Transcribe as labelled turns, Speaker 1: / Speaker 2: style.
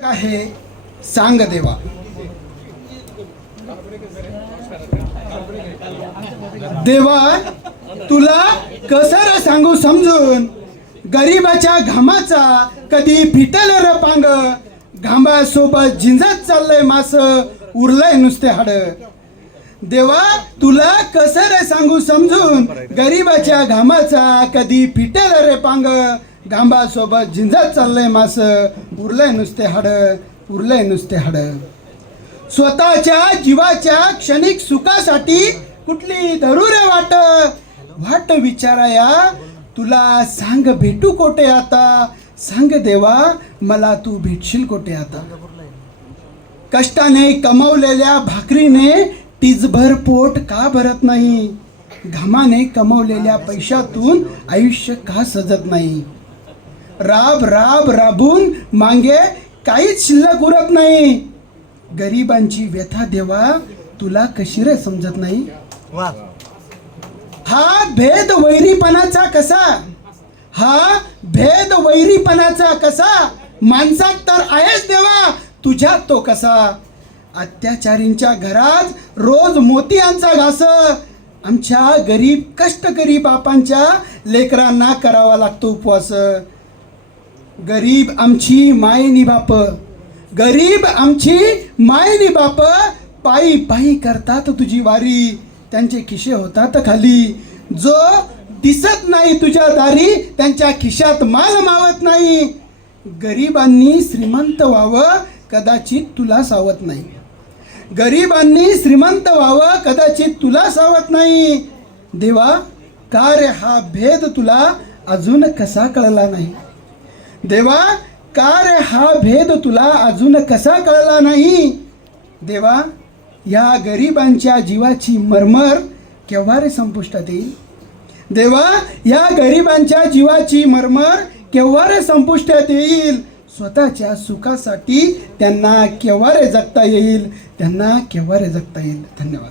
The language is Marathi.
Speaker 1: आहे सांग देवा. देवा तुला कसर सांगू समजून गरीबाच्या घामाचा कधी फिटल र पांग. घामासोबत झिंजत चाललंय मास उरलंय नुसते हाड. देवा तुला कसर सांगू समजून गरीबाच्या घामाचा कधी फिटल रे पांग. गांबासोबत झिंजत चाललंय मास उरलंय नुसते हाड उरलंय नुसते हाड. स्वतःच्या जीवाच्या क्षणिक सुखासाठी कुठली धरू रे वाट वाट विचाराया तुला सांग भेटू कोठे आता? सांग देवा मला तू भेटशील कोठे आता? कष्टाने कमवलेल्या भाकरीने टीजभर पोट का भरत नाही? घामाने कमवलेल्या पैशातून आयुष्य का सजत नाही? राब राब राबून मागे काहीच शिल्लक उरत नाही. गरिबांची व्यथा देवा तुला कशी रे समजत नाही?
Speaker 2: वा.
Speaker 1: हा भेद वैरीपणाचा कसा? हा भेद वैरीपणाचा कसा? माणसात तर आहेच देवा तुझ्यात तो कसा? अत्याचारींच्या घरात रोज मोतियांचा घास. आमच्या गरीब कष्टकरी बापांच्या लेकरांना करावा लागतो उपवास. गरीब आमची मायनी बाप. गरीब आमची मायनी बाप. पायी पायी करतात तुझी वारी. त्यांचे खिशे होतात खाली. जो दिसत नाही तुझ्या दारी त्यांच्या खिशात माल मावत नाही. गरिबांनी श्रीमंत व्हावं कदाचित तुला सावत नाही. गरिबांनी श्रीमंत व्हावं कदाचित तुला सावत नाही. देवा कार्य हा भेद तुला अजून कसा कळला नाही? देवा का रे हा भेद तुला अजून कसा कळला नाही? देवा या गरिबांच्या जीवाची मरमर केव्हा रे संपुष्टात येईल? देवा या गरिबांच्या जीवाची मरमर केव्हा रे संपुष्टात येईल? स्वतःच्या सुखासाठी त्यांना केव्हा रे जगता येईल? त्यांना केव्हा रे जगता येईल? धन्यवाद.